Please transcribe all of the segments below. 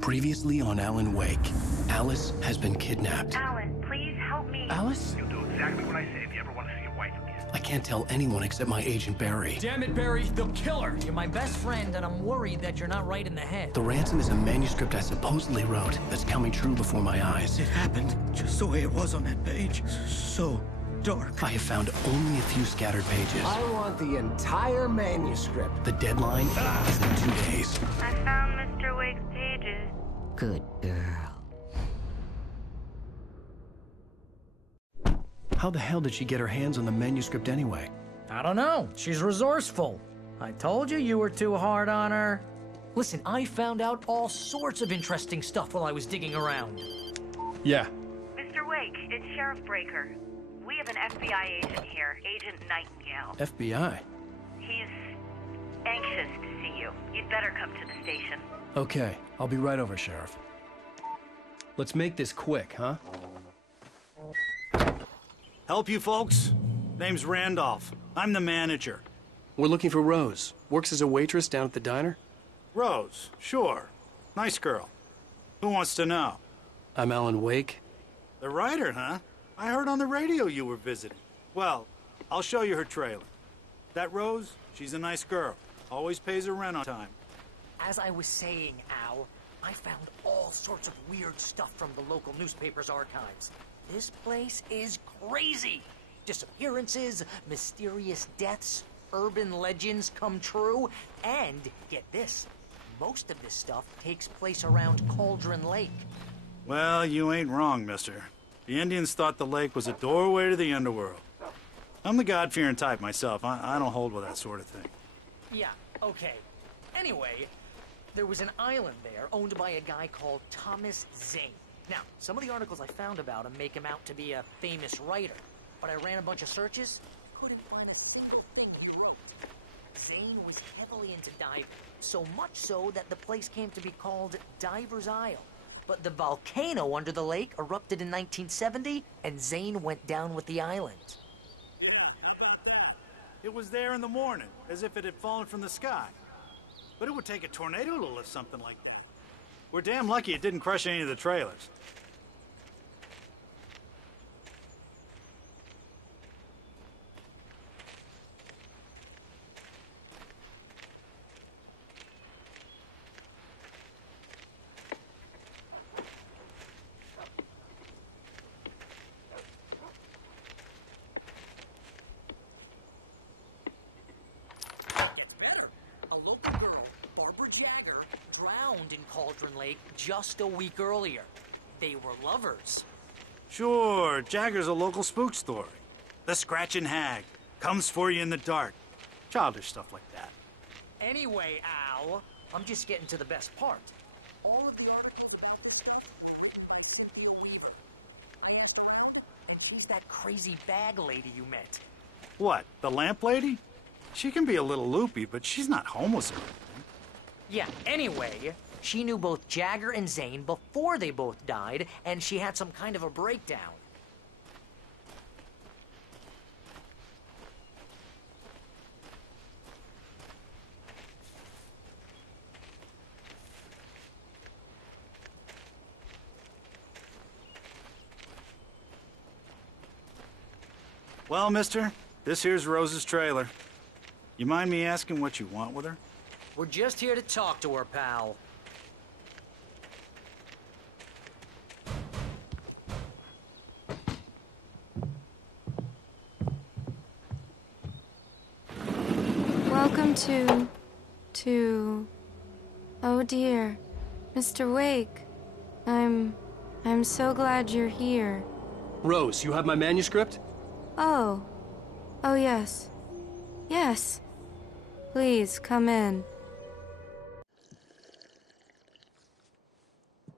Previously on Alan Wake, Alice has been kidnapped. Alan, please help me. Alice? You'll do exactly what I say if you ever want to see your wife again. I can't tell anyone except my agent Barry. Damn it, Barry, they'll kill her. You're my best friend, and I'm worried that you're not right in the head. The ransom is a manuscript I supposedly wrote that's coming true before my eyes. It happened just the way it was on that page. So dark. I have found only a few scattered pages. I want the entire manuscript. The deadline is in 2 days. I found Mr. Wake's pages. Good girl. How the hell did she get her hands on the manuscript anyway? I don't know. She's resourceful. I told you you were too hard on her. Listen, I found out all sorts of interesting stuff while I was digging around. Yeah. Mr. Wake, it's Sheriff Breaker. We have an FBI agent here, Agent Nightingale. FBI? He's anxious to see you. You'd better come to the station. Okay, I'll be right over, Sheriff. Let's make this quick, huh? Help you folks? Name's Randolph. I'm the manager. We're looking for Rose. Works as a waitress down at the diner. Rose, sure. Nice girl. Who wants to know? I'm Alan Wake. The writer, huh? I heard on the radio you were visiting. Well, I'll show you her trailer. That Rose, she's a nice girl. Always pays her rent on time. As I was saying, Al, I found all sorts of weird stuff from the local newspaper's archives. This place is crazy. Disappearances, mysterious deaths, urban legends come true, and get this, most of this stuff takes place around Cauldron Lake. Well, you ain't wrong, mister. The Indians thought the lake was a doorway to the underworld. I'm the God-fearing type myself. I don't hold with that sort of thing. Yeah, okay. Anyway, there was an island there owned by a guy called Thomas Zane. Now, some of the articles I found about him make him out to be a famous writer, but I ran a bunch of searches, couldn't find a single thing he wrote. Zane was heavily into diving, so much so that the place came to be called Diver's Isle. But the volcano under the lake erupted in 1970, and Zane went down with the island. Yeah, how about that? It was there in the morning, as if it had fallen from the sky. But it would take a tornado to lift something like that. We're damn lucky it didn't crush any of the trailers. Gets better. A local girl, Barbara Jagger, drowned in Cauldron Lake just a week earlier. They were lovers. Sure, Jagger's a local spook story. The Scratching Hag comes for you in the dark. Childish stuff like that. Anyway, Al, I'm just getting to the best part. All of the articles about this stuff, Cynthia Weaver. I asked her, and she's that crazy bag lady you met. What, the lamp lady? She can be a little loopy, but she's not homeless or anything. Yeah, anyway, she knew both Jagger and Zane before they both died, and she had some kind of a breakdown. Well, mister, this here's Rose's trailer. You mind me asking what you want with her? We're just here to talk to her, pal. Welcome to... Oh dear, Mr. Wake. I'm so glad you're here. Rose, you have my manuscript? Oh. Oh yes. Yes. Please, come in.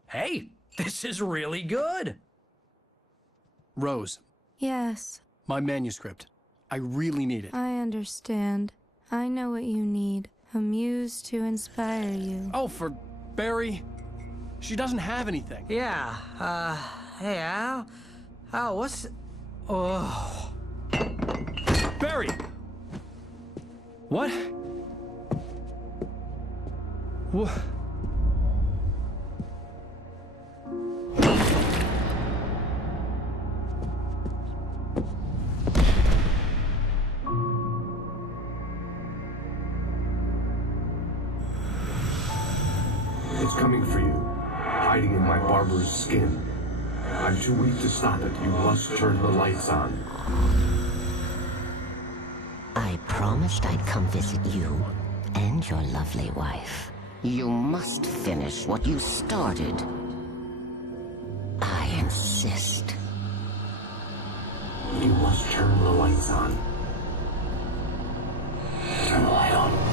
Hey, this is really good. Rose, Yes, my manuscript. I really need it. I understand. I know what you need. A muse to inspire you. Oh, for Barry? She doesn't have anything. Yeah, hey, Al? Al, what's... Oh... Barry! What? What? It's coming for you, hiding in my barber's skin. I'm too weak to stop it. You must turn the lights on. I promised I'd come visit you and your lovely wife. You must finish what you started. I insist. You must turn the lights on. Turn the light on.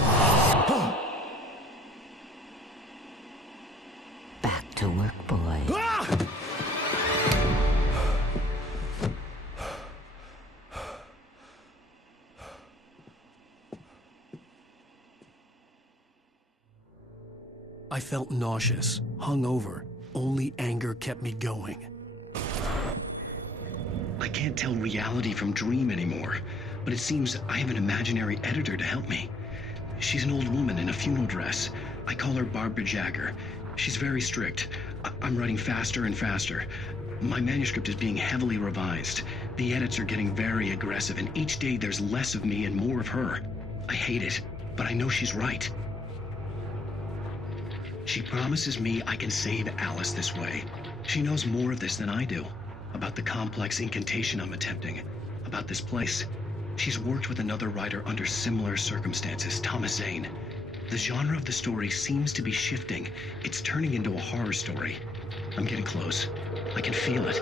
Back to work, boy. I felt nauseous, hungover. Only anger kept me going. I can't tell reality from dream anymore, but it seems I have an imaginary editor to help me. She's an old woman in a funeral dress. I call her Barbara Jagger. She's very strict. I'm writing faster and faster. My manuscript is being heavily revised. The edits are getting very aggressive, and each day there's less of me and more of her. I hate it, but I know she's right. She promises me I can save Alice this way. She knows more of this than I do. About the complex incantation I'm attempting. About this place. She's worked with another writer under similar circumstances, Thomas Zane. The genre of the story seems to be shifting. It's turning into a horror story. I'm getting close. I can feel it.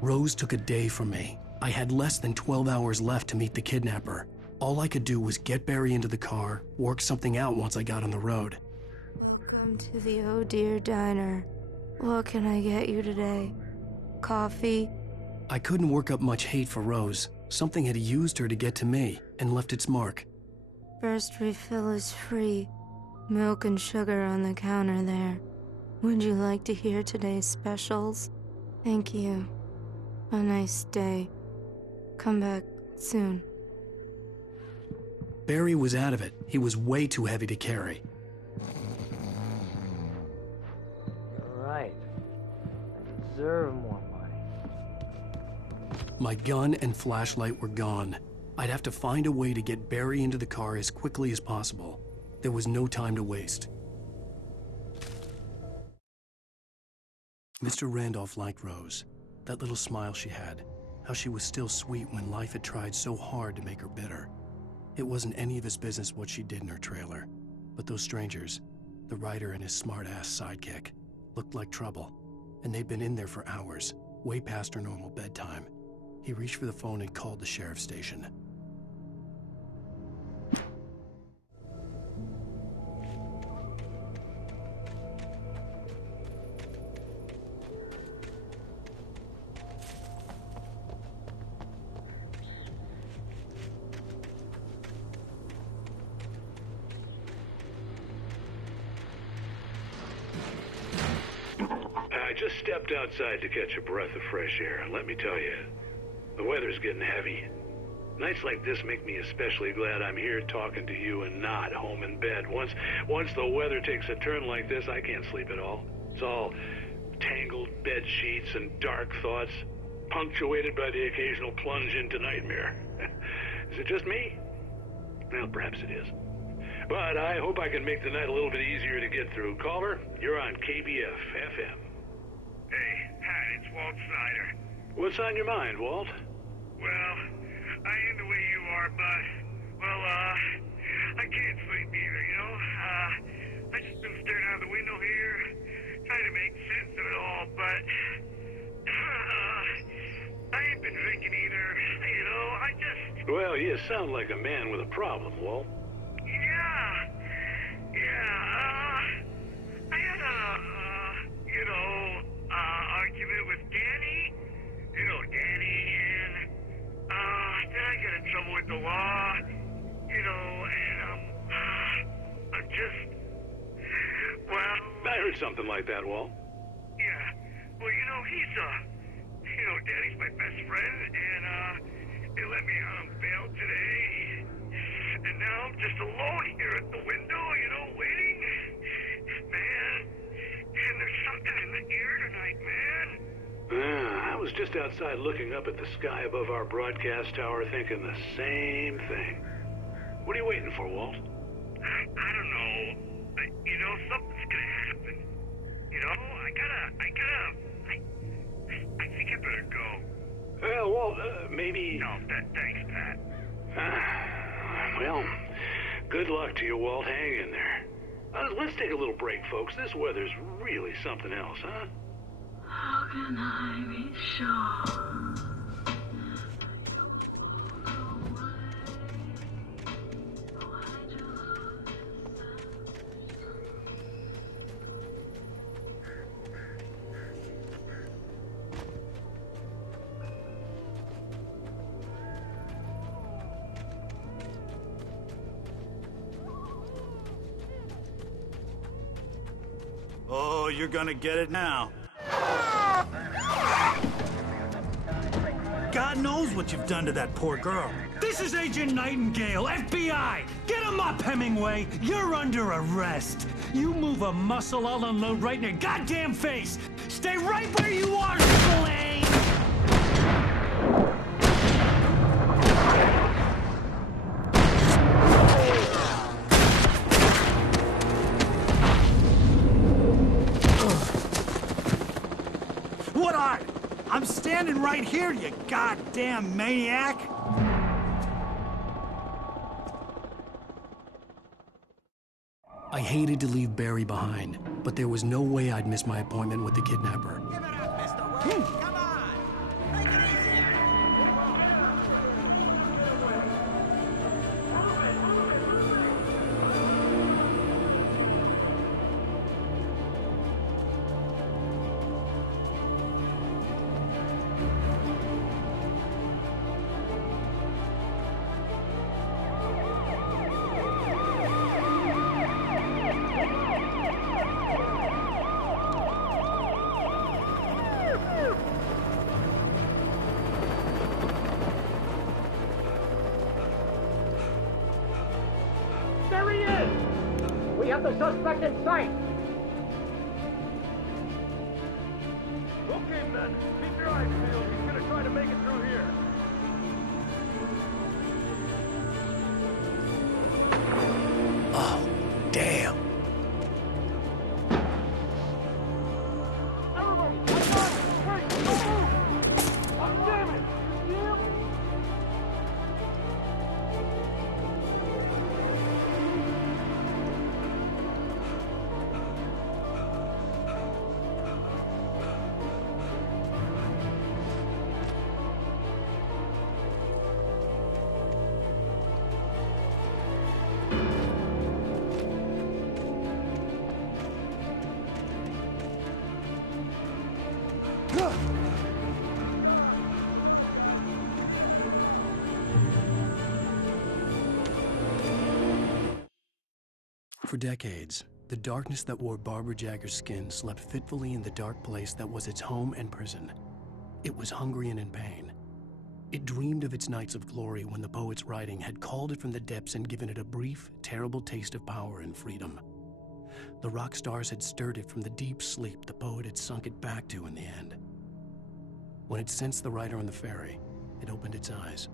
Rose took a day from me. I had less than 12 hours left to meet the kidnapper. All I could do was get Barry into the car, work something out once I got on the road. Welcome to the Oh Dear Diner. What can I get you today? Coffee? I couldn't work up much hate for Rose. Something had used her to get to me and left its mark. First refill is free. Milk and sugar on the counter there. Would you like to hear today's specials? Thank you. A nice day. Come back soon. Barry was out of it. He was way too heavy to carry. Right. I deserve more money. My gun and flashlight were gone. I'd have to find a way to get Barry into the car as quickly as possible. There was no time to waste. Mr. Randolph liked Rose. That little smile she had. How she was still sweet when life had tried so hard to make her bitter. It wasn't any of his business what she did in her trailer. But those strangers, the writer and his smart-ass sidekick, looked like trouble. And they'd been in there for hours, way past her normal bedtime. He reached for the phone and called the sheriff's station. I just stepped outside to catch a breath of fresh air, and let me tell you, the weather's getting heavy. Nights like this make me especially glad I'm here talking to you and not home in bed. Once the weather takes a turn like this, I can't sleep at all. It's all tangled bed sheets and dark thoughts, punctuated by the occasional plunge into nightmare. Is it just me? Well, perhaps it is. But I hope I can make the night a little bit easier to get through. Caller, you're on KBF FM. Hey, Pat, it's Walt Snyder. What's on your mind, Walt? Well, I am the way you are, but, well, I can't sleep either, you know? I just been staring out the window here, trying to make sense of it all, but, I ain't been drinking either, you know? Well, you sound like a man with a problem, Walt. I had argument with Danny. You know Danny, and, then I got in trouble with the law, you know, and, I'm just, well... I heard something like that, Walt. Yeah, well, you know, Danny's my best friend, and, they let me out on bail today, and now I'm just alone here at the window, you know, waiting. Man, and there's something in the air tonight, man. I was just outside looking up at the sky above our broadcast tower thinking the same thing. What are you waiting for, Walt? I don't know. You know, something's gonna happen. You know, I think I better go. Well, Walt, maybe... No, thanks, Pat. Well, good luck to you, Walt. Hang in there. Let's take a little break, folks. This weather's really something else, huh? How can I be sure? Oh, you're gonna get it now. God knows what you've done to that poor girl. This is Agent Nightingale, FBI! Get him up, Hemingway! You're under arrest! You move a muscle, I'll unload right in your goddamn face! Stay right where you are, Spillane! What are? I'm standing right here, you goddamn maniac! I hated to leave Barry behind, but there was no way I'd miss my appointment with the kidnapper. Give it up, Mr. Wade. Come on. Make it easier. There he is! We have the suspect in sight! Okay, men. Keep your eyes peeled. He's gonna try to make it through here. Oh, damn. Everybody, I got it! Wait, don't move! Oh, damn it! You see him? For decades, the darkness that wore Barbara Jagger's skin slept fitfully in the dark place that was its home and prison. It was hungry and in pain. It dreamed of its nights of glory when the poet's writing had called it from the depths and given it a brief, terrible taste of power and freedom. The rock stars had stirred it from the deep sleep the poet had sunk it back to in the end. When it sensed the writer on the ferry, it opened its eyes.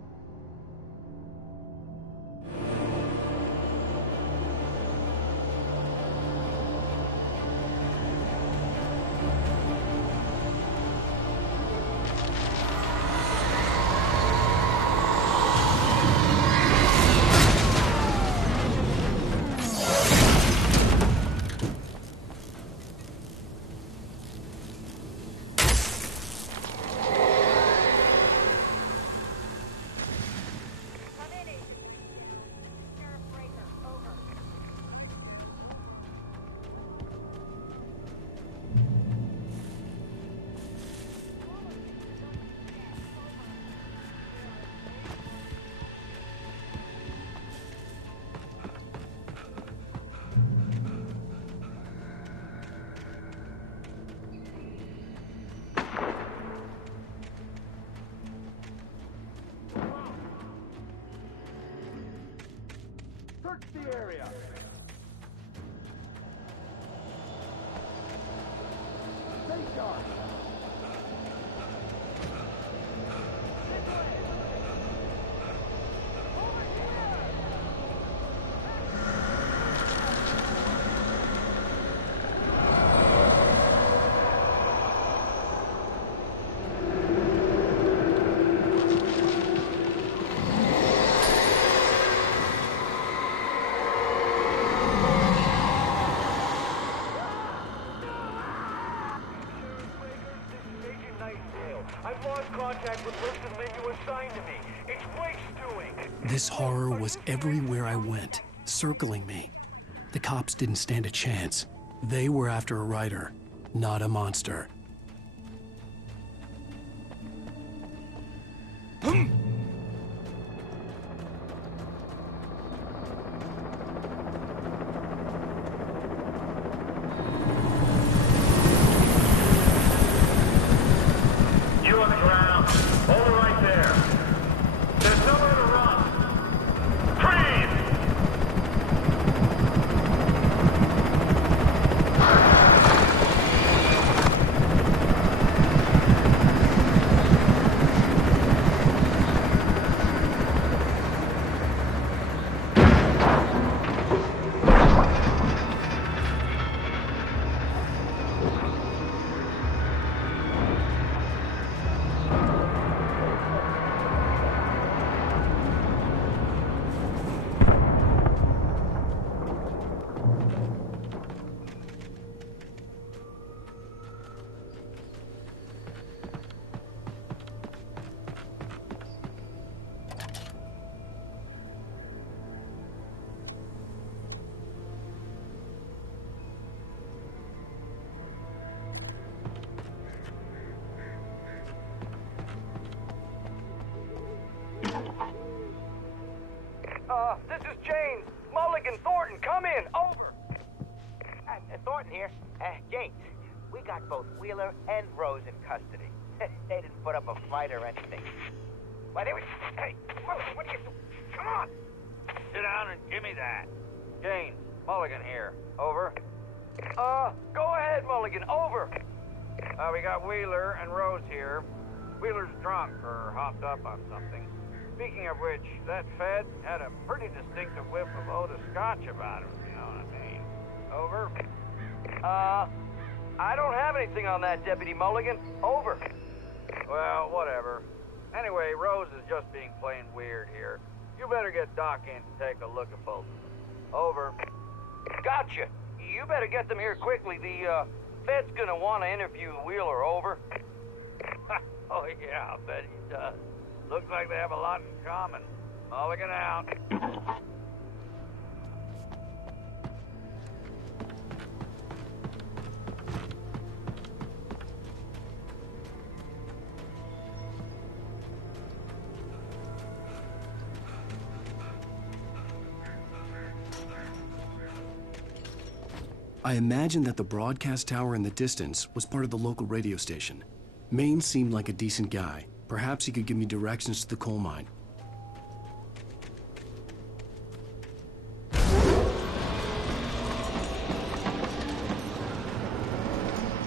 was worse than the men you assigned to me. It's Blake's doing. This horror was everywhere I went, circling me. The cops didn't stand a chance. They were after a writer, not a monster. You on the ground. Hold it right there. There's nowhere to run. Freeze! This is James. Mulligan, Thornton, come in. Over. Thornton here. James, we got both Wheeler and Rose in custody. They didn't put up a fight or anything. Why, they were... Hey, what are you doing? Come on! Sit down and give me that. James, Mulligan here. Over. Go ahead, Mulligan. Over. We got Wheeler and Rose here. Wheeler's drunk or hopped up on something. Speaking of which, that Fed had a pretty distinctive whiff of eau de scotch about him, you know what I mean. Over. I don't have anything on that, Deputy Mulligan. Over. Well, whatever. Anyway, Rose is just being plain weird here. You better get Doc in to take a look at both of them. Over. Gotcha. You better get them here quickly. The, Fed's gonna want to interview Wheeler. Over. Oh, yeah, I'll bet he does. Looks like they have a lot in common. Mulligan out. I imagined that the broadcast tower in the distance was part of the local radio station. Maine seemed like a decent guy. Perhaps he could give me directions to the coal mine.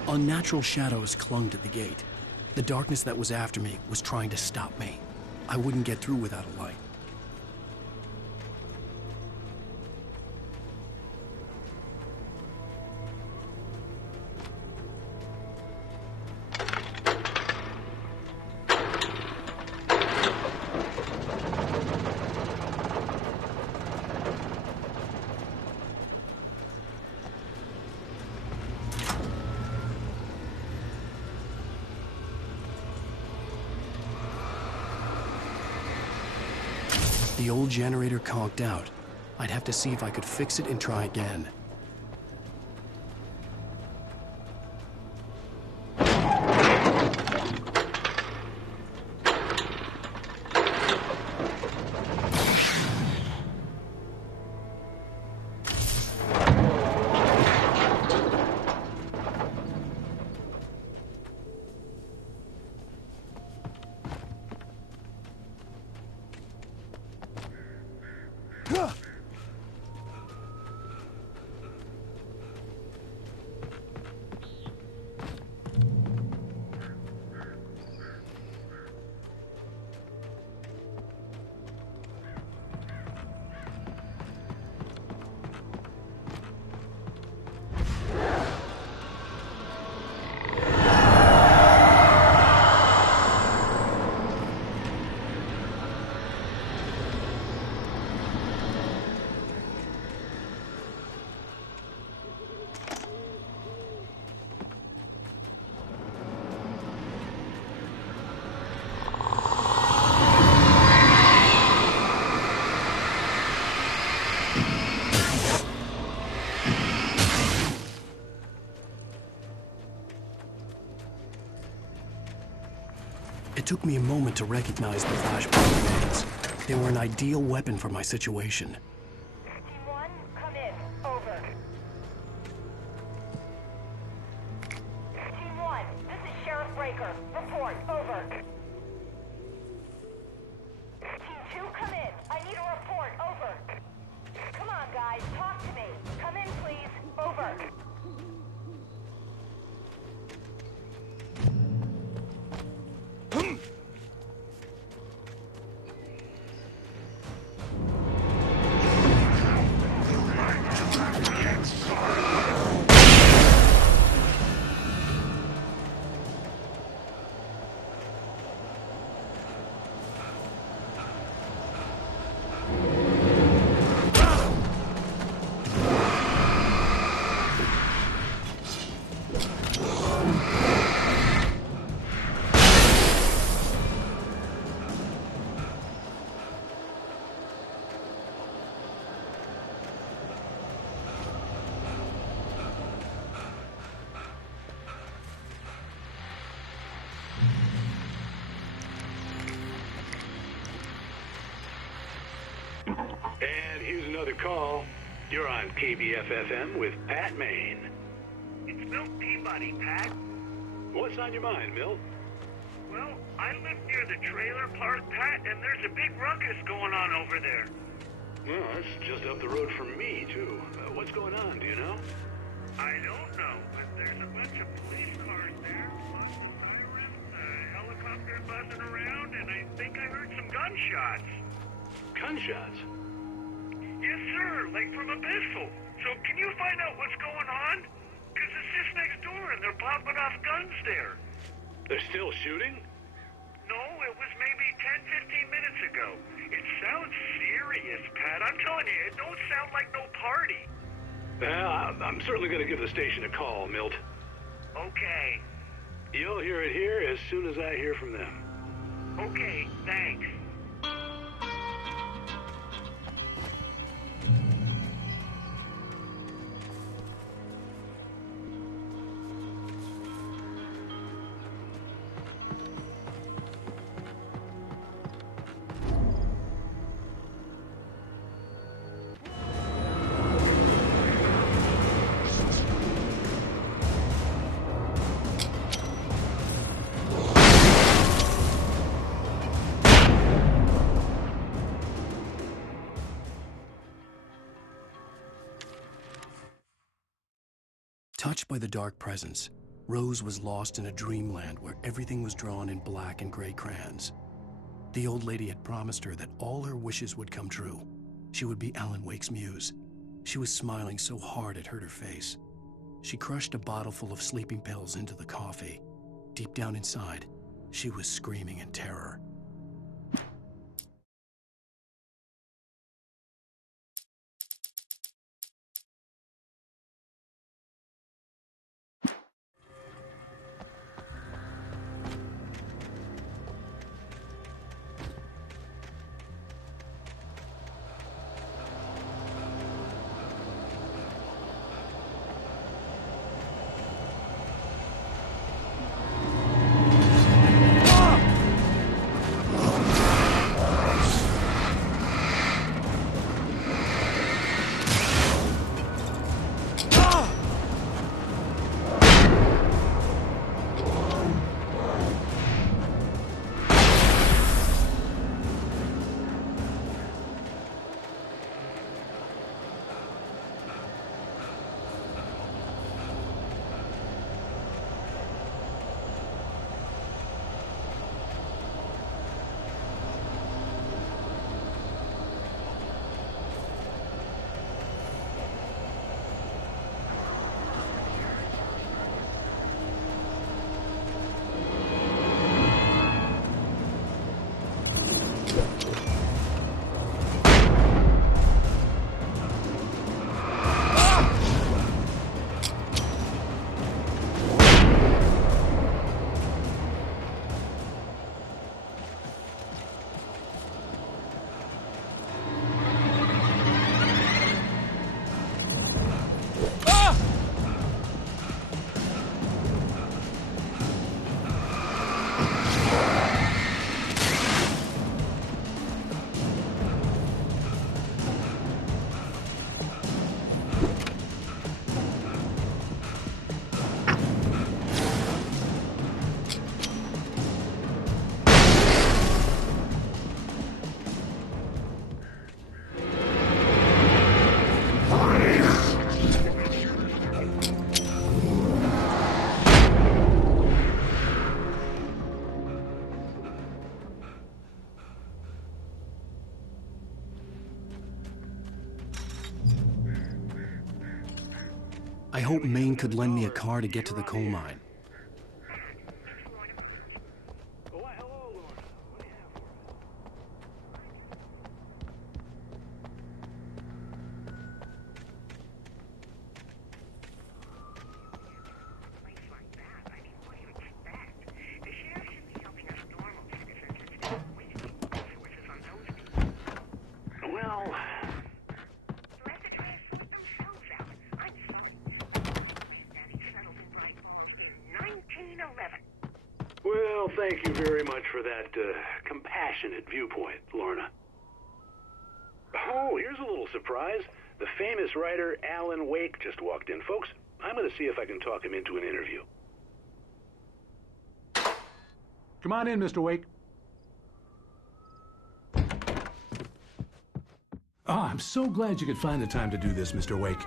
Unnatural shadows clung to the gate. The darkness that was after me was trying to stop me. I wouldn't get through without a light. The old generator conked out. I'd have to see if I could fix it and try again. took me a moment to recognize the flashbang grenades. They were an ideal weapon for my situation. Team 1, come in. Over. Team 1, this is Sheriff Breaker. Report. Over. Team 2, come in. I need a report. Over. Come on, guys. Talk to me. Come in, please. Over. And here's another call. You're on KBFFM with Pat Maine. It's Milt Peabody, Pat. What's on your mind, Milt? Well, I live near the trailer park, Pat, and there's a big ruckus going on over there. Well, that's just up the road from me, too. What's going on, do you know? I don't know, but there's a bunch of police cars there, plus sirens, helicopters buzzing around, and I think I heard some gunshots. Gunshots? Yes, sir, like from a pistol. So can you find out what's going on? Because it's just next door and they're popping off guns there. They're still shooting? No, it was maybe 10, 15 minutes ago. It sounds serious, Pat. I'm telling you, it don't sound like no party. Well, I'm certainly going to give the station a call, Milt. Okay. You'll hear it here as soon as I hear from them. Okay, thanks. Touched by the dark presence, Rose was lost in a dreamland where everything was drawn in black and gray crayons. The old lady had promised her that all her wishes would come true. She would be Alan Wake's muse. She was smiling so hard it hurt her face. She crushed a bottle full of sleeping pills into the coffee. Deep down inside, she was screaming in terror. I hoped Maine could lend me a car to get to the coal mine. Well, thank you very much for that compassionate viewpoint, Lorna. Oh, here's a little surprise. The famous writer Alan Wake just walked in. Folks, I'm going to see if I can talk him into an interview. Come on in, Mr. Wake. Oh, I'm so glad you could find the time to do this, Mr. Wake.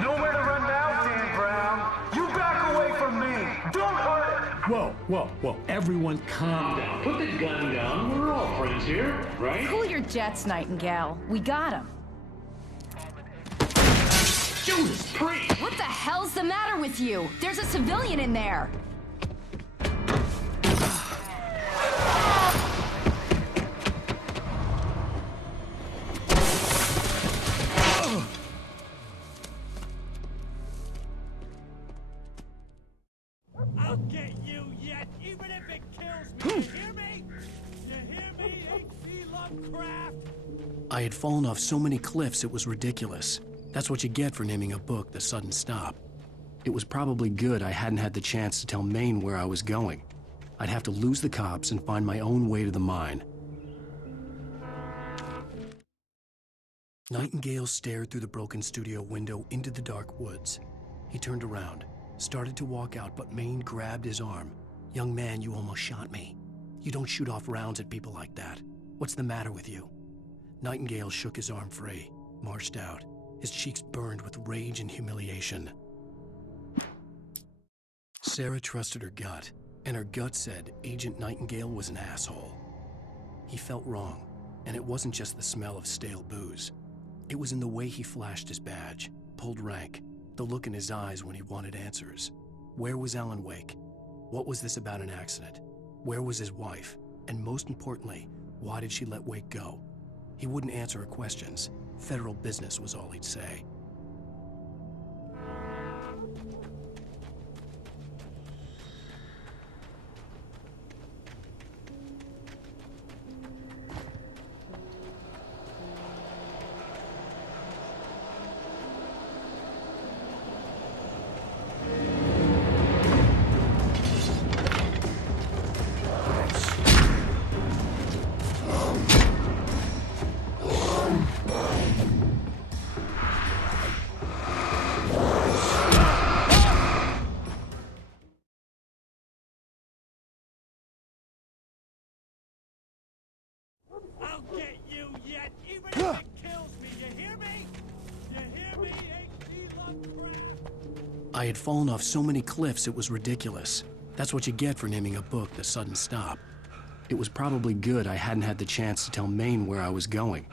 Nowhere to run now, Dan Brown. You back away from me. Don't hurt it. Whoa, whoa, whoa. Everyone calm down. Put the gun down. We're all friends here, right? Cool your jets, Nightingale. We got him. Judas Priest! What the hell's the matter with you? There's a civilian in there. I'll get you yet, even if it kills me. You hear me? You hear me, H.P. Lovecraft? I had fallen off so many cliffs it was ridiculous. That's what you get for naming a book The Sudden Stop. It was probably good I hadn't had the chance to tell Maine where I was going. I'd have to lose the cops and find my own way to the mine. Nightingale stared through the broken studio window into the dark woods. He turned around, started to walk out, but Maine grabbed his arm. "Young man, you almost shot me. You don't shoot off rounds at people like that. What's the matter with you?" Nightingale shook his arm free, marched out. His cheeks burned with rage and humiliation. Sarah trusted her gut, and her gut said Agent Nightingale was an asshole. He felt wrong, and it wasn't just the smell of stale booze. It was in the way he flashed his badge, pulled rank, the look in his eyes when he wanted answers. Where was Alan Wake? What was this about an accident? Where was his wife? And most importantly, why did she let Wake go? He wouldn't answer her questions. Federal business was all he'd say. I'll get you yet, even if it kills me. You hear me? You hear me, H.P. Lovecraft? I had fallen off so many cliffs it was ridiculous. That's what you get for naming a book The Sudden Stop. It was probably good I hadn't had the chance to tell Maine where I was going.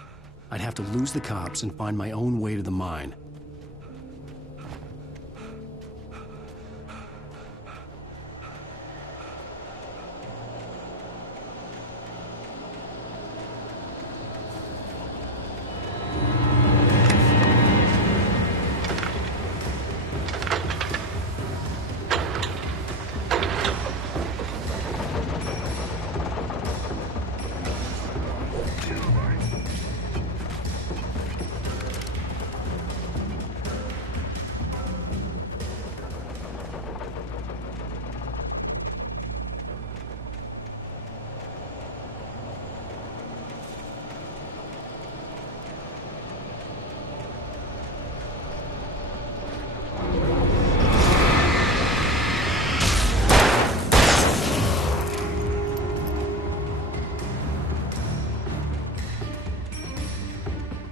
I'd have to lose the cops and find my own way to the mine.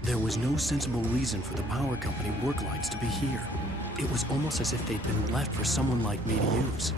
There was no sensible reason for the power company work lights to be here. It was almost as if they'd been left for someone like me to use.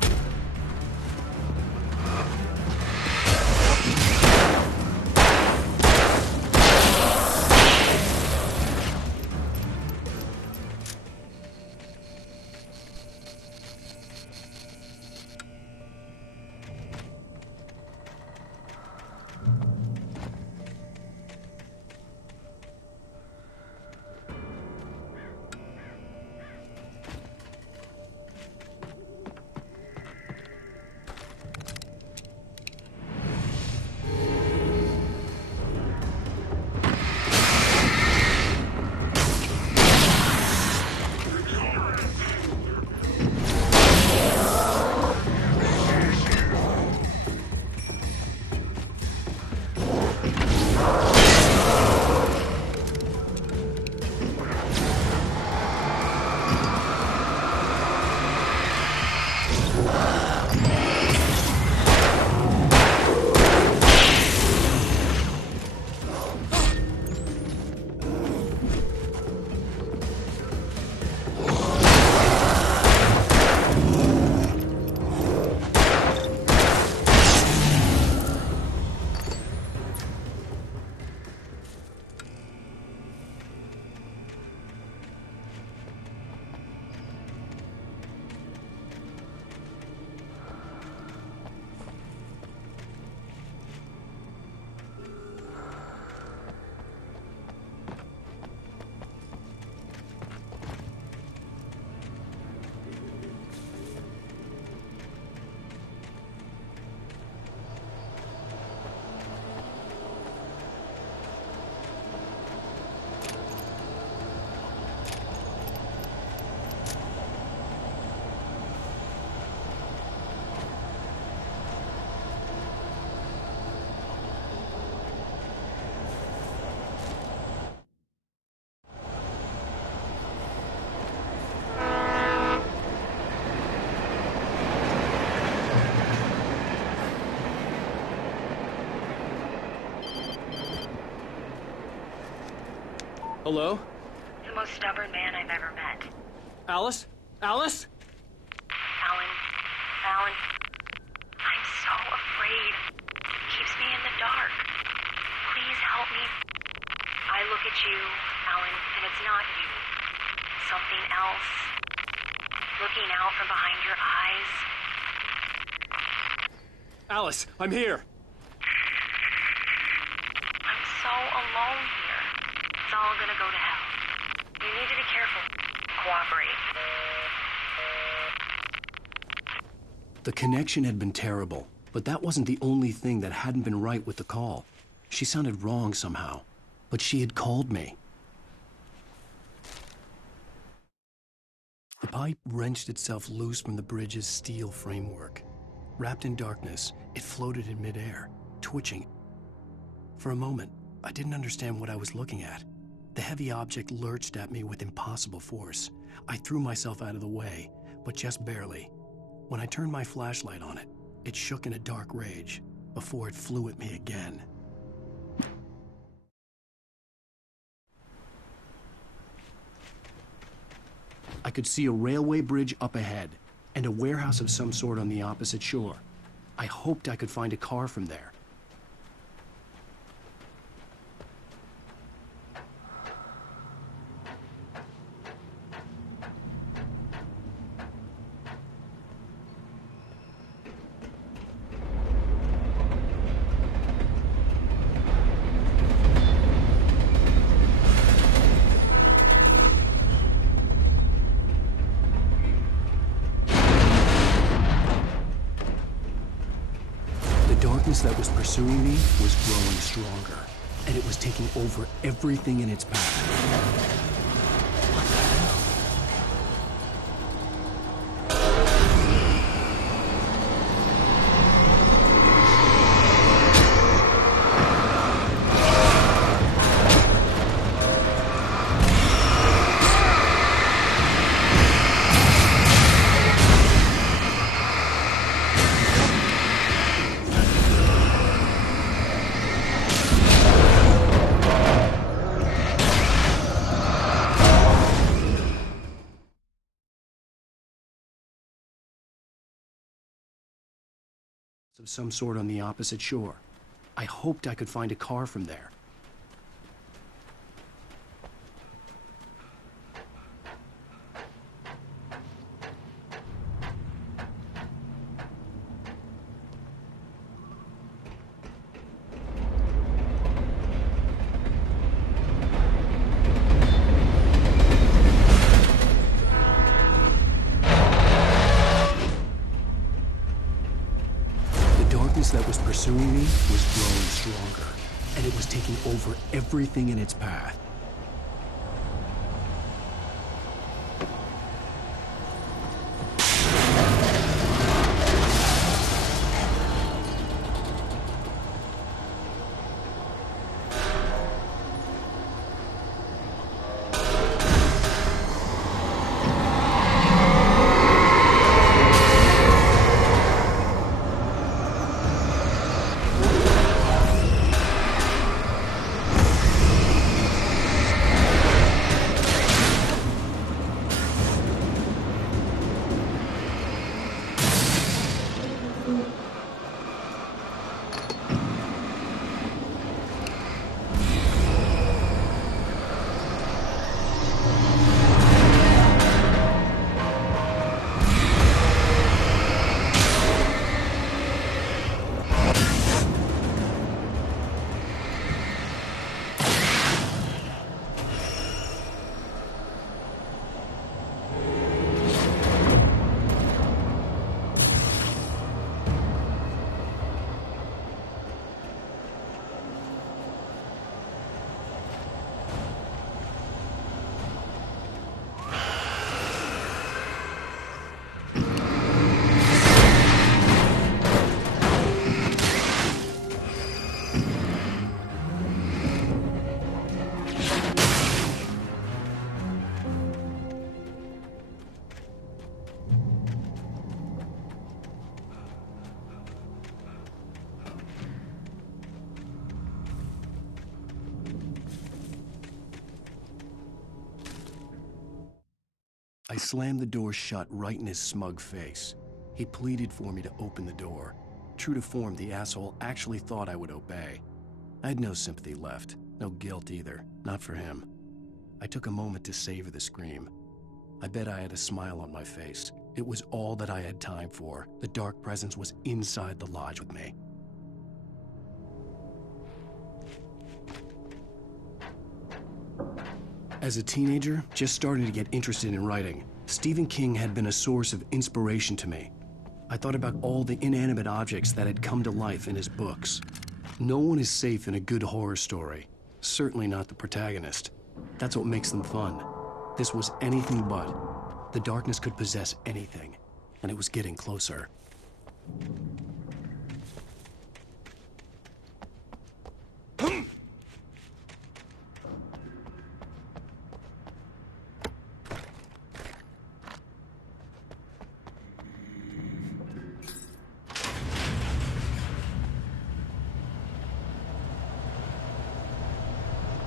Hello? The most stubborn man I've ever met. Alice? Alice? Alan, I'm so afraid. It keeps me in the dark. Please help me. I look at you, Alan, and it's not you. Something else. Looking out from behind your eyes. Alice, I'm here. I'm so alone here. It's all gonna go to hell. You need to be careful. Cooperate. The connection had been terrible, but that wasn't the only thing that hadn't been right with the call. She sounded wrong somehow, but she had called me. The pipe wrenched itself loose from the bridge's steel framework. Wrapped in darkness, it floated in midair, twitching. For a moment, I didn't understand what I was looking at. The heavy object lurched at me with impossible force. I threw myself out of the way, but just barely. When I turned my flashlight on it, it shook in a dark rage before it flew at me again. I could see a railway bridge up ahead and a warehouse of some sort on the opposite shore. I hoped I could find a car from there. The darkness that was pursuing me was growing stronger, and it was taking over everything in its path. Of some sort on the opposite shore. I hoped I could find a car from there. That was pursuing me was growing stronger, and it was taking over everything in its path. I slammed the door shut right in his smug face. He pleaded for me to open the door. True to form, the asshole actually thought I would obey. I had no sympathy left, no guilt either, not for him. I took a moment to savor the scream. I bet I had a smile on my face. It was all that I had time for. The dark presence was inside the lodge with me. As a teenager, just starting to get interested in writing, Stephen King had been a source of inspiration to me. I thought about all the inanimate objects that had come to life in his books. No one is safe in a good horror story. Certainly not the protagonist. That's what makes them fun. This was anything but. The darkness could possess anything, and it was getting closer.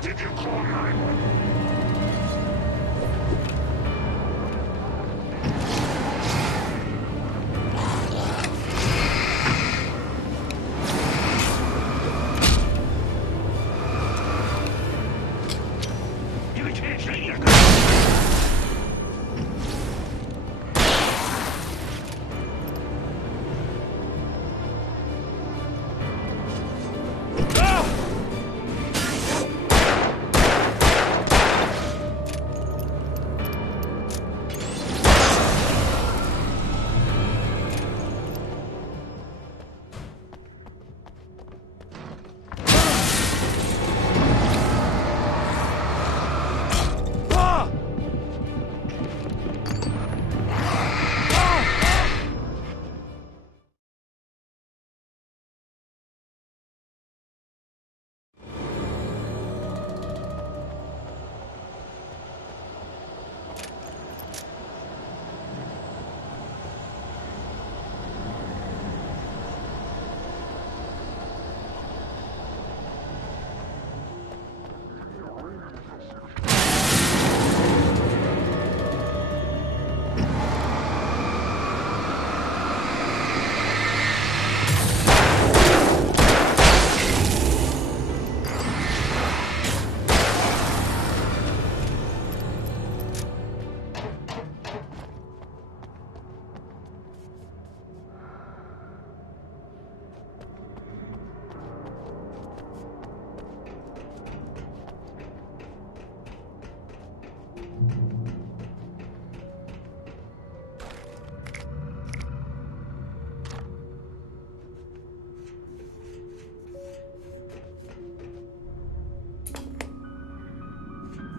Did you call 911? You can't say you're good.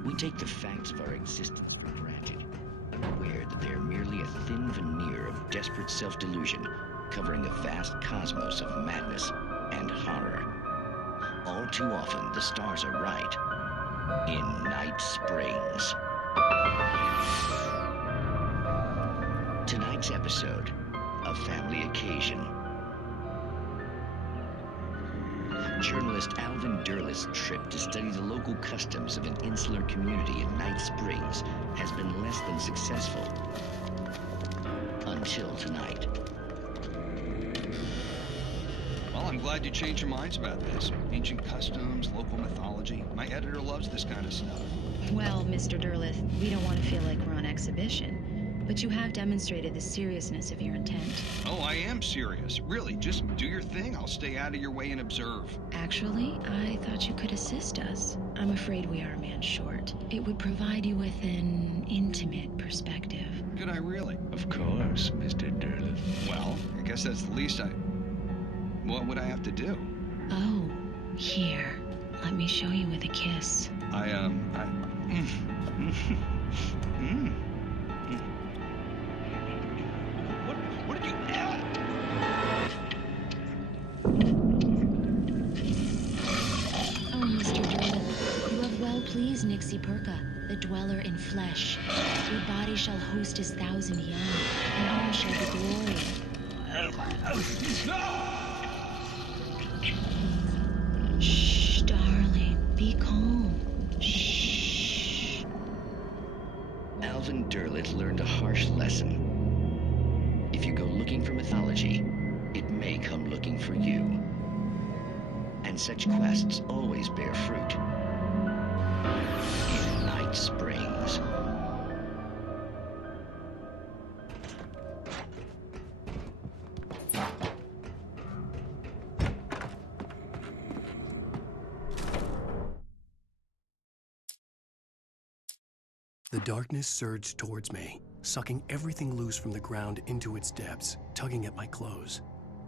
We take the facts of our existence for granted, unaware that they are merely a thin veneer of desperate self-delusion covering a vast cosmos of madness and horror. All too often, the stars are right. In Night Springs. Tonight's episode, A Family Occasion. Journalist Alvin Derleth's trip to study the local customs of an insular community in Night Springs has been less than successful. Until tonight. Well, I'm glad you changed your minds about this. Ancient customs, local mythology. My editor loves this kind of stuff. Well, Mr. Derleth, we don't want to feel like we're on exhibition. But you have demonstrated the seriousness of your intent. Oh, I am serious. Really, just do your thing. I'll stay out of your way and observe. Actually, I thought you could assist us. I'm afraid we are a man short. It would provide you with an intimate perspective. Could I really? Of course, Mr. Derleth. Well, I guess that's the least I... What would I have to do? Oh, here. Let me show you with a kiss. What did you... Oh, Mr. Derleth, you have well pleased Nixie Perka, the dweller in flesh. Your body shall host his 1,000 young, and all shall be glory. Shh, darling, be calm. Shh. Alvin Derleth learned a harsh lesson. If you go looking for mythology, it may come looking for you. And such quests always bear fruit. In Night Springs. The darkness surged towards me, sucking everything loose from the ground into its depths, tugging at my clothes.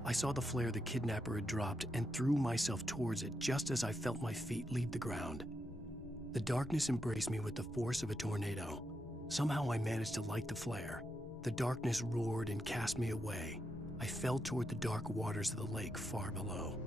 I saw the flare the kidnapper had dropped and threw myself towards it just as I felt my feet leave the ground. The darkness embraced me with the force of a tornado. Somehow I managed to light the flare. The darkness roared and cast me away. I fell toward the dark waters of the lake far below.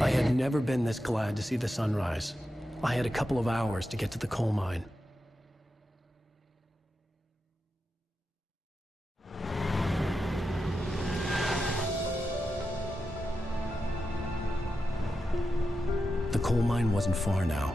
I had never been this glad to see the sunrise. I had a couple of hours to get to the coal mine. The coal mine wasn't far now.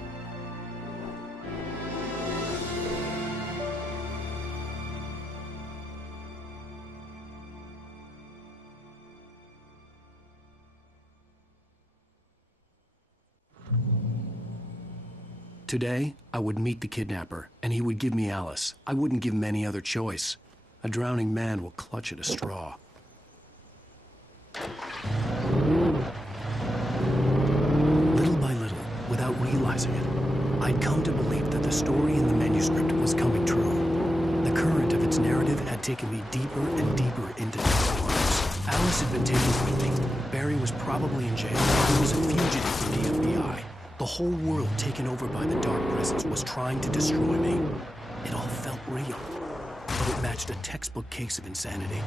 Today, I would meet the kidnapper, and he would give me Alice. I wouldn't give him any other choice. A drowning man will clutch at a straw. Little by little, without realizing it, I'd come to believe that the story in the manuscript was coming true. The current of its narrative had taken me deeper and deeper into dark waters. Alice had been taken with me. Barry was probably in jail. He was a fugitive from the FBI. The whole world taken over by the dark presence was trying to destroy me. It all felt real, but it matched a textbook case of insanity.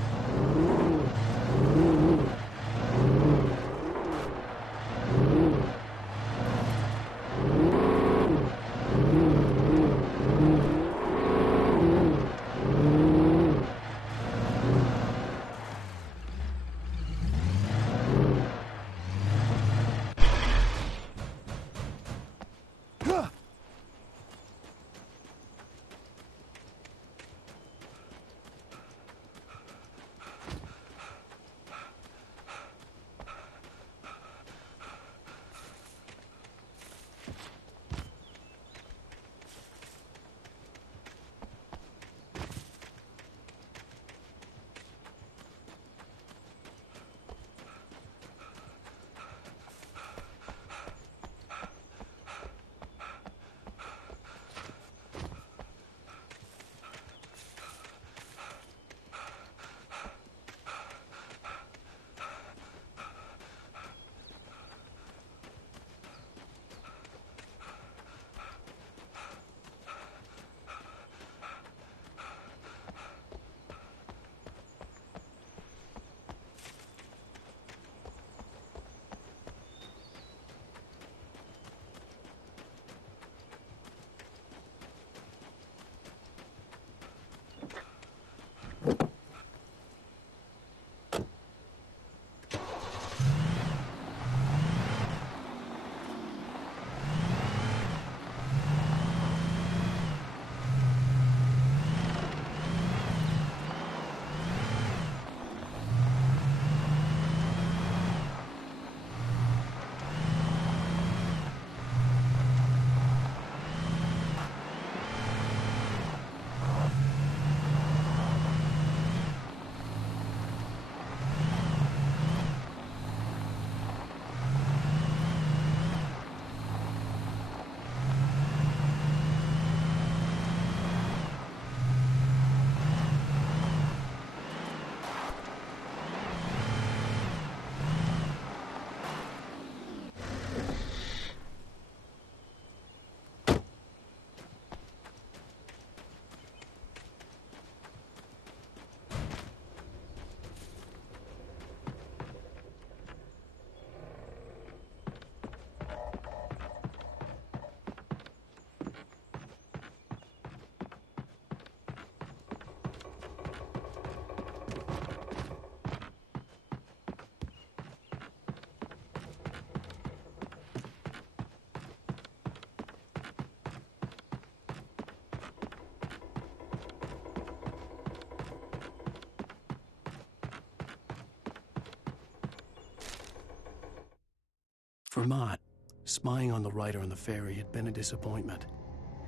For Mott, spying on the writer on the ferry had been a disappointment.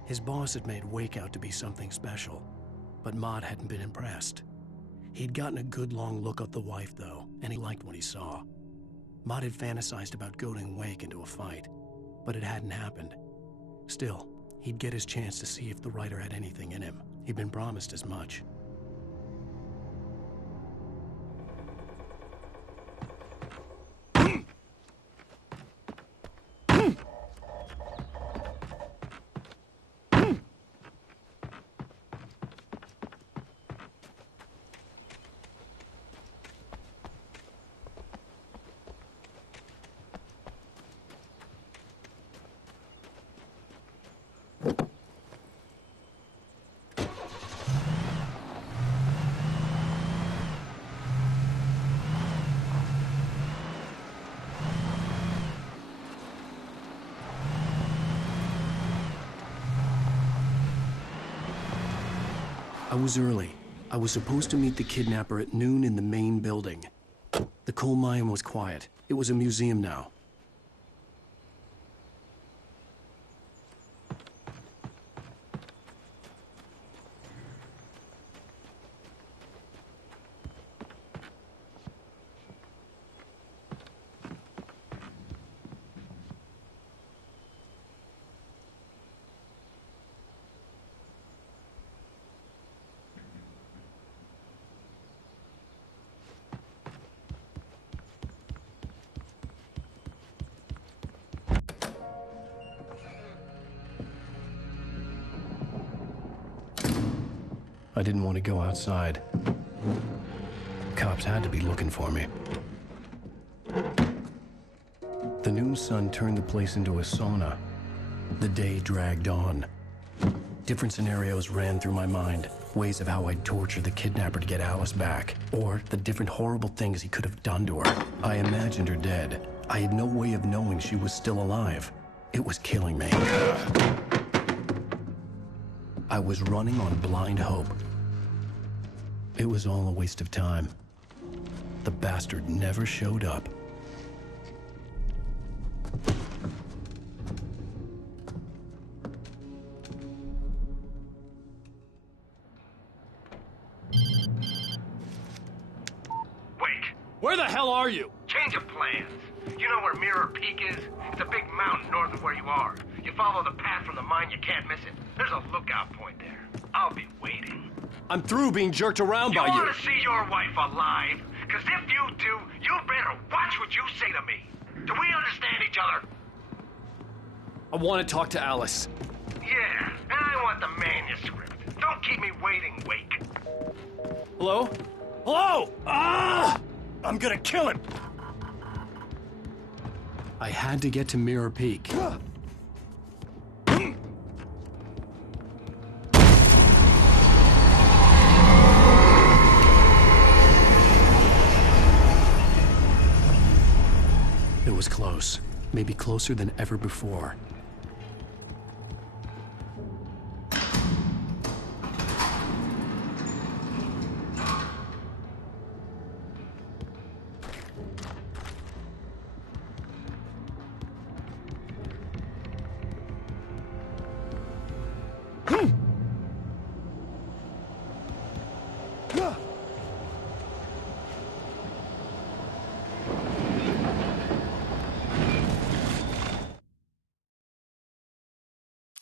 His boss had made Wake out to be something special, but Mott hadn't been impressed. He'd gotten a good long look at the wife, though, and he liked what he saw. Mott had fantasized about goading Wake into a fight, but it hadn't happened. Still, he'd get his chance to see if the writer had anything in him. He'd been promised as much. I was early. I was supposed to meet the kidnapper at noon in the main building. The coal mine was quiet. It was a museum now. I didn't want to go outside. Cops had to be looking for me. The noon sun turned the place into a sauna. The day dragged on. Different scenarios ran through my mind. Ways of how I'd torture the kidnapper to get Alice back. Or the different horrible things he could have done to her. I imagined her dead. I had no way of knowing she was still alive. It was killing me. I was running on blind hope. It was all a waste of time. The bastard never showed up. Wake! Where the hell are you? Change of plans. You know where Mirror Peak is? It's a big mountain north of where you are. You follow the path from the mine, you can't miss it. There's a lookout point there. I'll be waiting. I'm through being jerked around by you. You want to see your wife alive? Because if you do, you better watch what you say to me. Do we understand each other? I want to talk to Alice. Yeah, and I want the manuscript. Don't keep me waiting, Wake. Hello? Hello! Ah! I'm gonna kill him! I had to get to Mirror Peak. It was close. Maybe closer than ever before.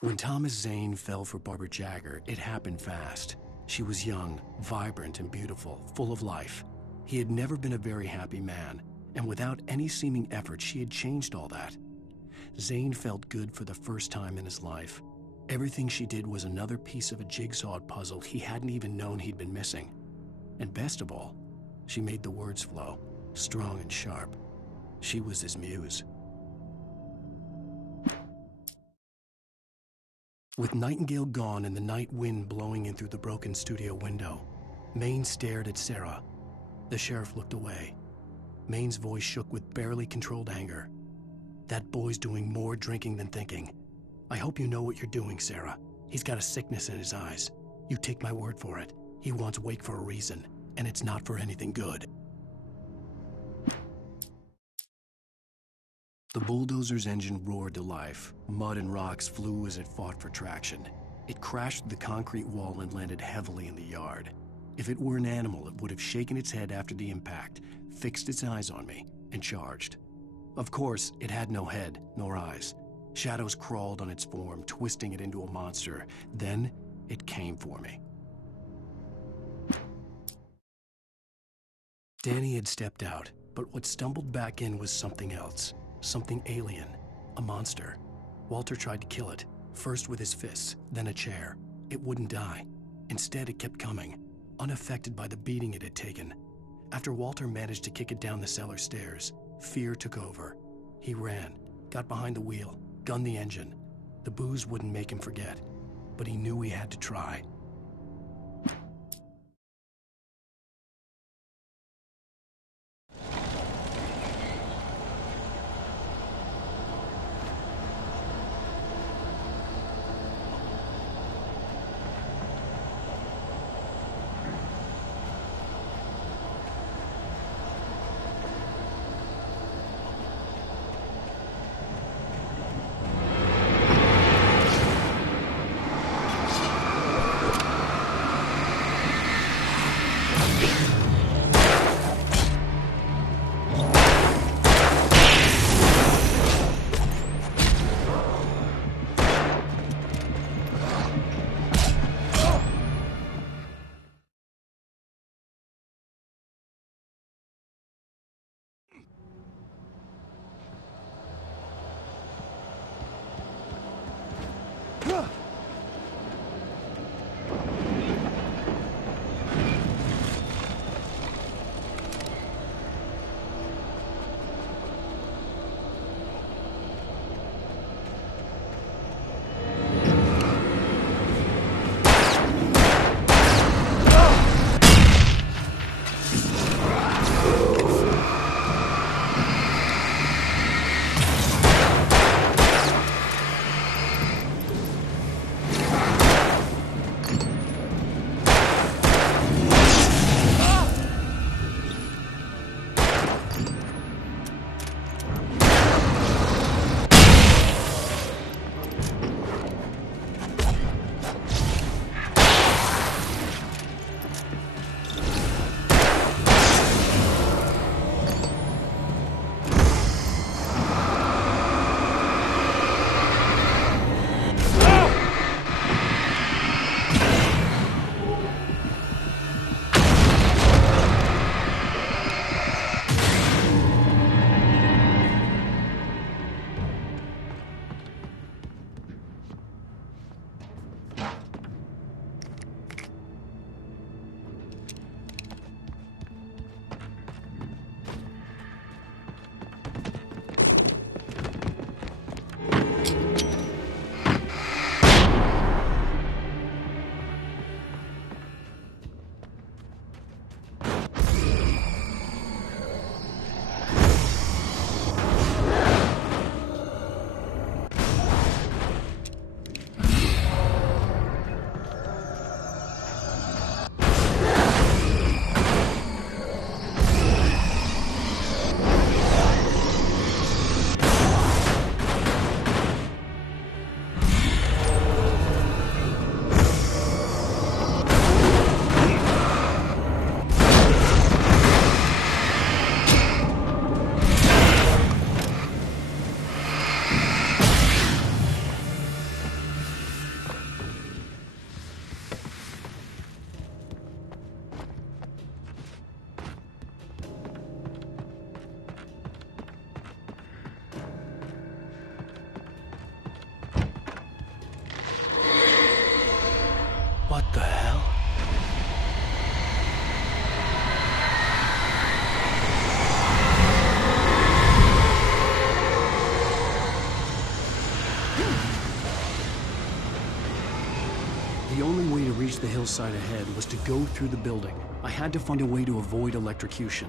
When Thomas Zane fell for Barbara Jagger, it happened fast. She was young, vibrant, and beautiful, full of life. He had never been a very happy man, and without any seeming effort, she had changed all that. Zane felt good for the first time in his life. Everything she did was another piece of a jigsaw puzzle he hadn't even known he'd been missing. And best of all, she made the words flow, strong and sharp. She was his muse. With Nightingale gone and the night wind blowing in through the broken studio window, Maine stared at Sarah. The sheriff looked away. Maine's voice shook with barely controlled anger. That boy's doing more drinking than thinking. I hope you know what you're doing, Sarah. He's got a sickness in his eyes. You take my word for it. He wants Wake for a reason, and it's not for anything good. The bulldozer's engine roared to life. Mud and rocks flew as it fought for traction. It crashed the concrete wall and landed heavily in the yard. If it were an animal, it would have shaken its head after the impact, fixed its eyes on me, and charged. Of course, it had no head, nor eyes. Shadows crawled on its form, twisting it into a monster. Then, it came for me. Danny had stepped out, but what stumbled back in was something else. Something alien. A monster. Walter tried to kill it, first with his fists, then a chair. It wouldn't die. Instead, it kept coming, unaffected by the beating it had taken. After Walter managed to kick it down the cellar stairs, fear took over. He ran, got behind the wheel, gunned the engine. The booze wouldn't make him forget, but he knew he had to try. What the hell? The only way to reach the hillside ahead was to go through the building. I had to find a way to avoid electrocution.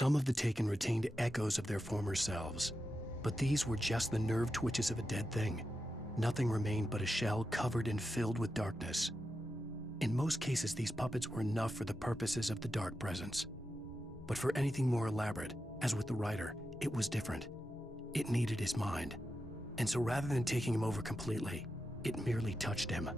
Some of the taken retained echoes of their former selves, but these were just the nerve twitches of a dead thing. Nothing remained but a shell covered and filled with darkness. In most cases, these puppets were enough for the purposes of the dark presence. But for anything more elaborate, as with the writer, it was different. It needed his mind. And so rather than taking him over completely, it merely touched him.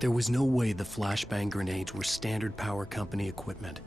There was no way the flashbang grenades were standard power company equipment.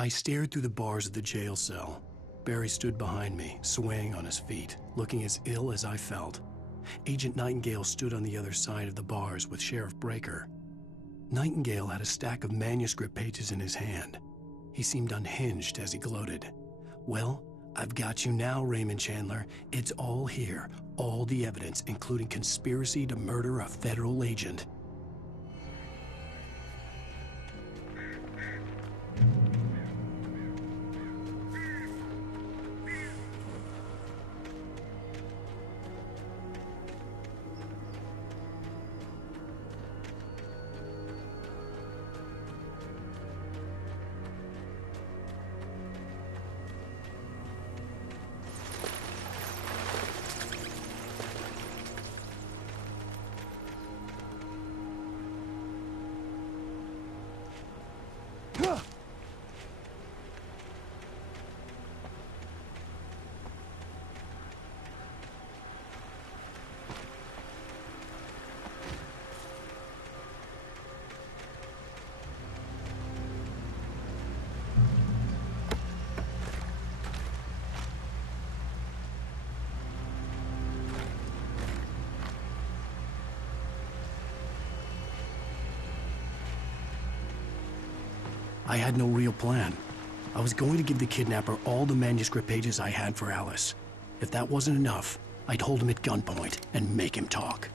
I stared through the bars of the jail cell. Barry stood behind me, swaying on his feet, looking as ill as I felt. Agent Nightingale stood on the other side of the bars with Sheriff Breaker. Nightingale had a stack of manuscript pages in his hand. He seemed unhinged as he gloated. "Well, I've got you now, Raymond Chandler. It's all here, all the evidence, including conspiracy to murder a federal agent." I had no real plan. I was going to give the kidnapper all the manuscript pages I had for Alice. If that wasn't enough, I'd hold him at gunpoint and make him talk.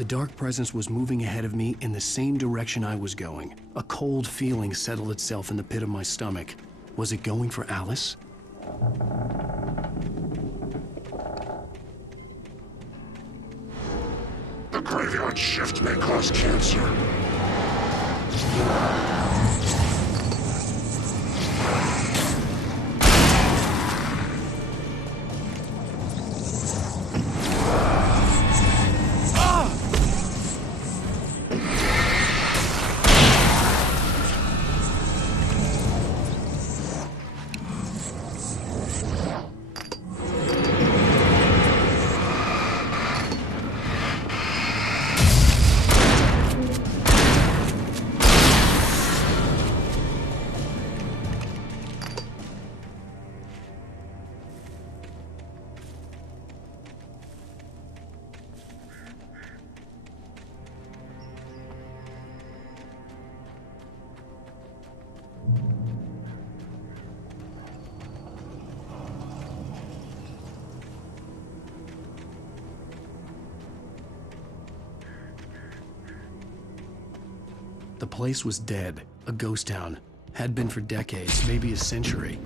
The dark presence was moving ahead of me in the same direction I was going. A cold feeling settled itself in the pit of my stomach. Was it going for Alice? The graveyard shift may cause cancer. The place was dead, a ghost town. Had been for decades, maybe a century.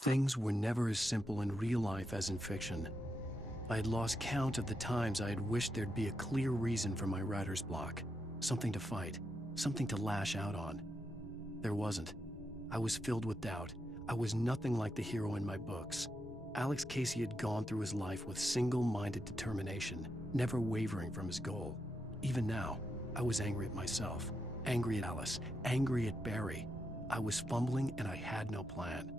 Things were never as simple in real life as in fiction. I had lost count of the times I had wished there'd be a clear reason for my writer's block. Something to fight, something to lash out on. There wasn't. I was filled with doubt. I was nothing like the hero in my books. Alex Casey had gone through his life with single-minded determination, never wavering from his goal. Even now, I was angry at myself, angry at Alice, angry at Barry. I was fumbling and I had no plan.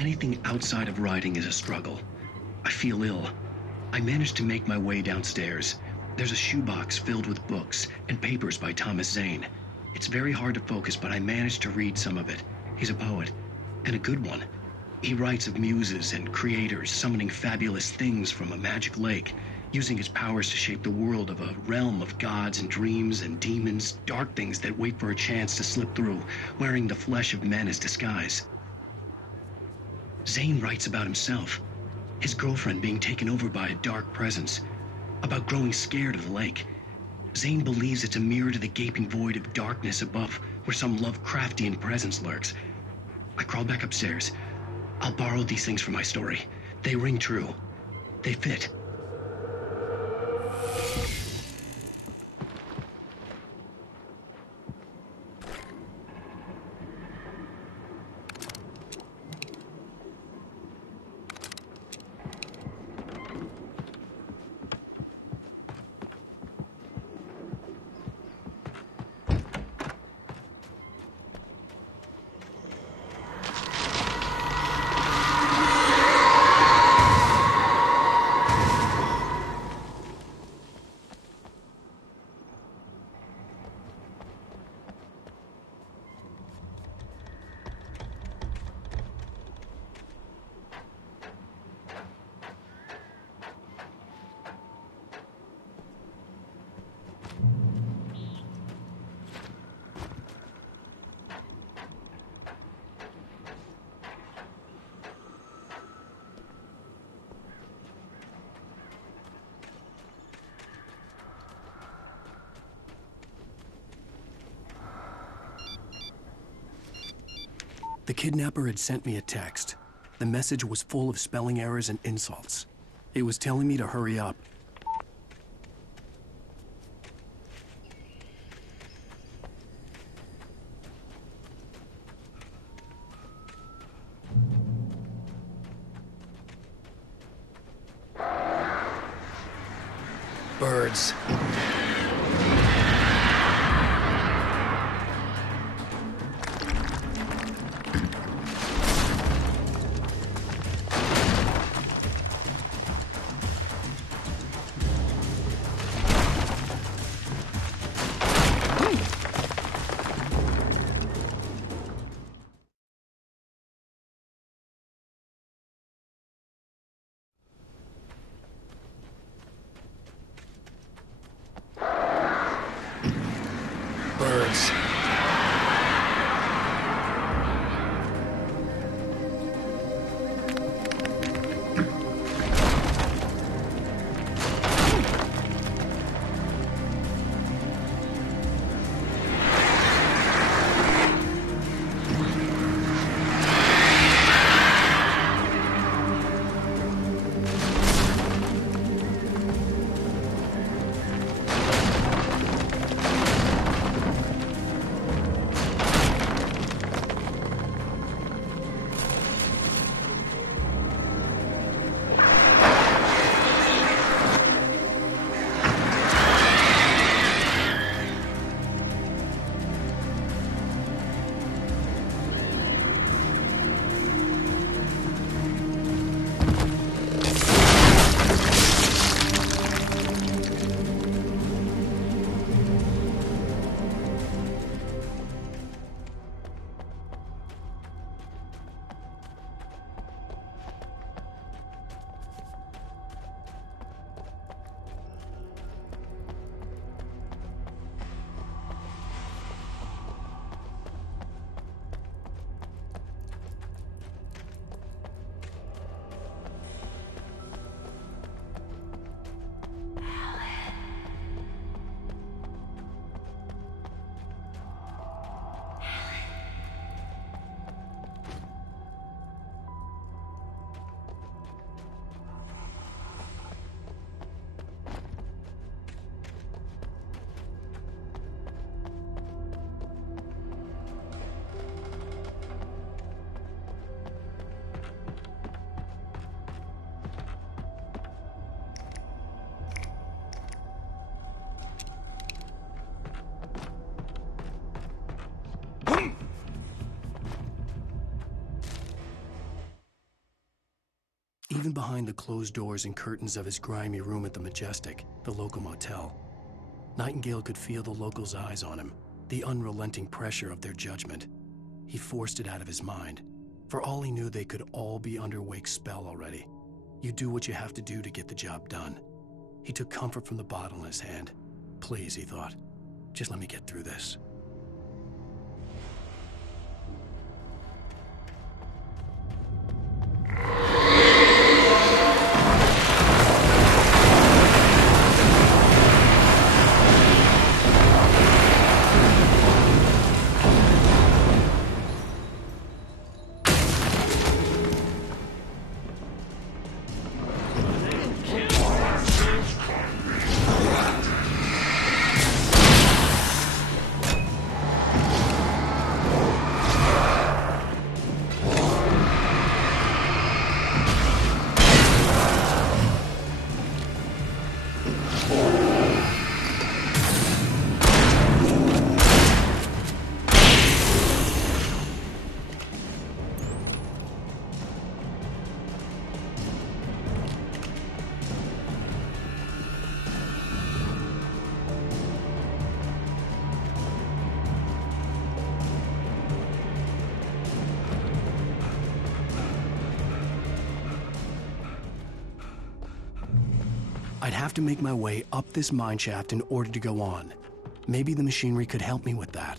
Anything outside of writing is a struggle. I feel ill. I managed to make my way downstairs. There's a shoebox filled with books and papers by Thomas Zane. It's very hard to focus, but I managed to read some of it. He's a poet, and a good one. He writes of muses and creators summoning fabulous things from a magic lake, using his powers to shape the world of a realm of gods and dreams and demons, dark things that wait for a chance to slip through, wearing the flesh of men as disguise. Zane writes about himself, his girlfriend being taken over by a dark presence, about growing scared of the lake. Zane believes it's a mirror to the gaping void of darkness above, where some Lovecraftian presence lurks. I crawl back upstairs. I'll borrow these things for my story. They ring true. They fit. The kidnapper had sent me a text. The message was full of spelling errors and insults. It was telling me to hurry up. Birds. Birds. Even behind the closed doors and curtains of his grimy room at the Majestic, the local motel, Nightingale could feel the locals' eyes on him, the unrelenting pressure of their judgment. He forced it out of his mind. For all he knew, they could all be under Wake's spell already. You do what you have to do to get the job done. He took comfort from the bottle in his hand. Please, he thought, just let me get through this. I'd have to make my way up this mine shaft in order to go on. Maybe the machinery could help me with that.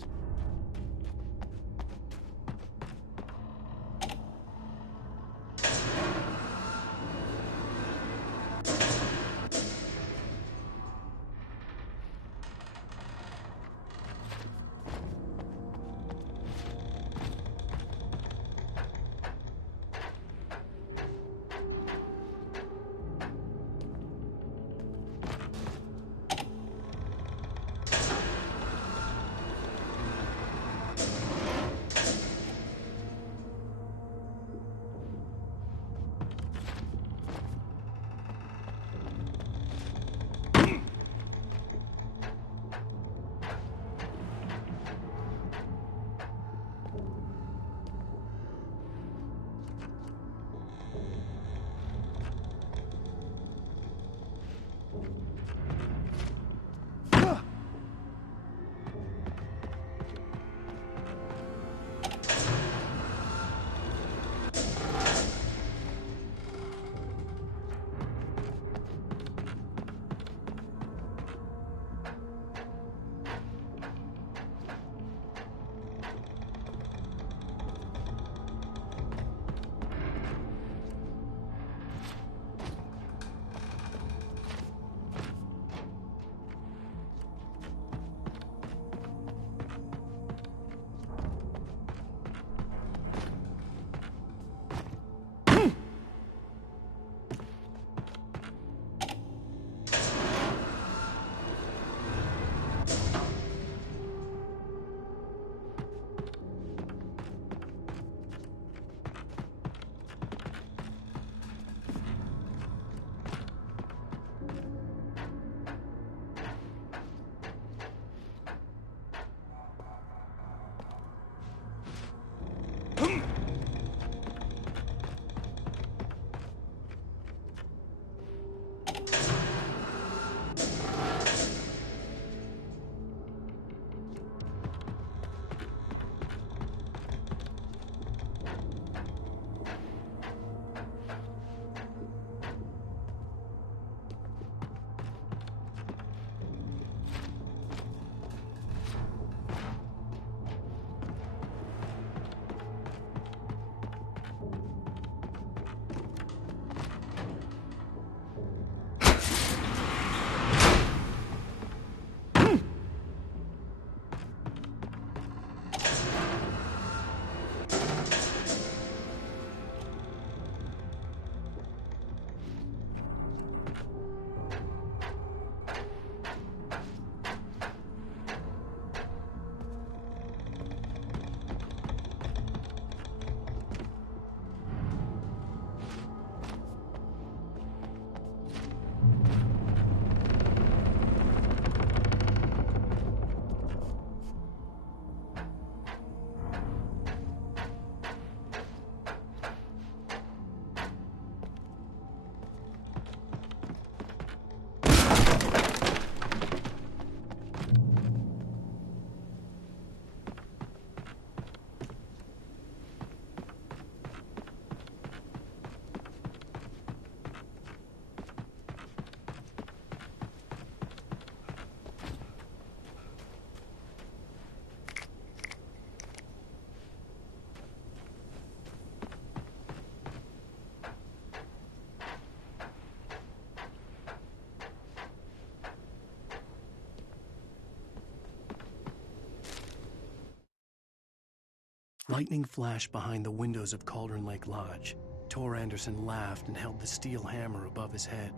Lightning flashed behind the windows of Cauldron Lake Lodge. Tor Anderson laughed and held the steel hammer above his head.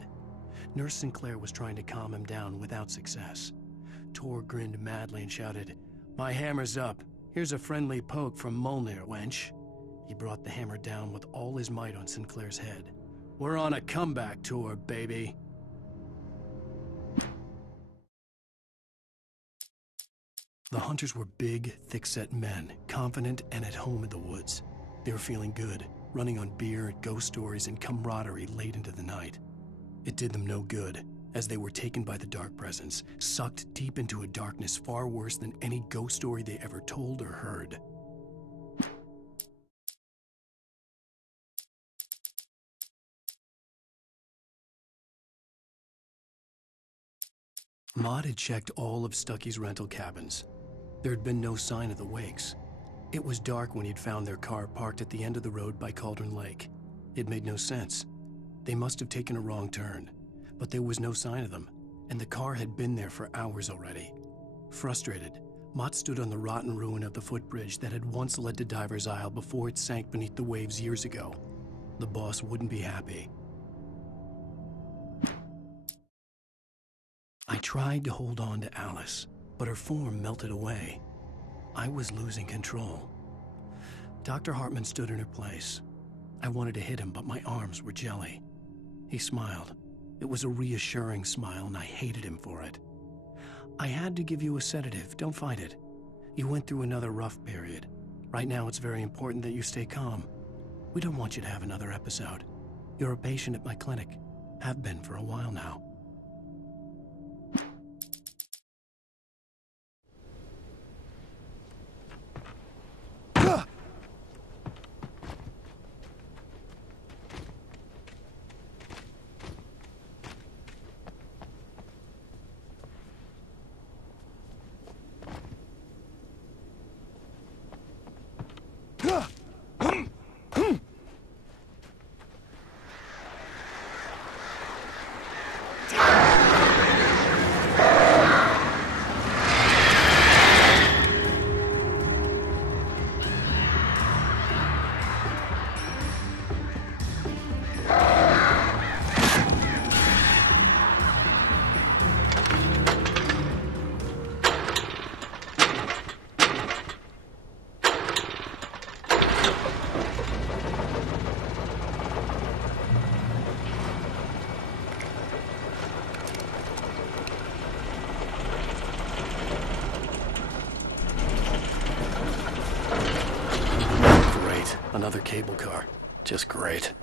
Nurse Sinclair was trying to calm him down without success. Tor grinned madly and shouted, "My hammer's up. Here's a friendly poke from Molnir, wench." He brought the hammer down with all his might on Sinclair's head. "We're on a comeback tour, baby." The hunters were big, thick-set men, confident and at home in the woods. They were feeling good, running on beer, ghost stories, and camaraderie late into the night. It did them no good, as they were taken by the dark presence, sucked deep into a darkness far worse than any ghost story they ever told or heard. Maud had checked all of Stucky's rental cabins. There had been no sign of the wakes. It was dark when he'd found their car parked at the end of the road by Cauldron Lake. It made no sense. They must have taken a wrong turn, but there was no sign of them, and the car had been there for hours already. Frustrated, Mott stood on the rotten ruin of the footbridge that had once led to Diver's Isle before it sank beneath the waves years ago. The boss wouldn't be happy. I tried to hold on to Alice, but her form melted away. I was losing control. Dr. Hartman stood in her place. I wanted to hit him, but my arms were jelly. He smiled. It was a reassuring smile, and I hated him for it. "I had to give you a sedative. Don't fight it. You went through another rough period. Right now, it's very important that you stay calm. We don't want you to have another episode. You're a patient at my clinic. Have been for a while now." Another cable car. Just great.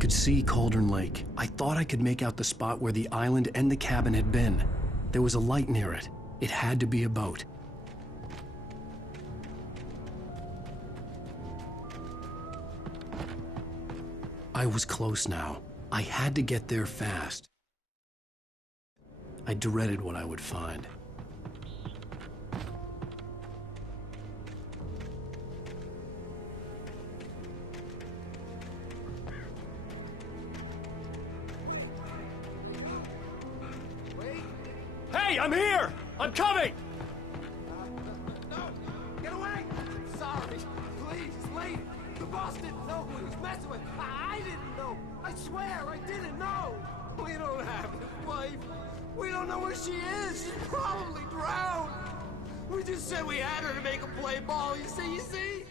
could see Cauldron Lake. I thought I could make out the spot where the island and the cabin had been. There was a light near it. It had to be a boat. I was close now. I had to get there fast. I dreaded what I would find. Hey, I'm here! I'm coming! No! Get away! Sorry. Please, it's late. The boss didn't know who he was messing with. I didn't know. I swear, I didn't know. We don't have his wife. We don't know where she is. She's probably drowned. We just said we had her to make him play ball. You see?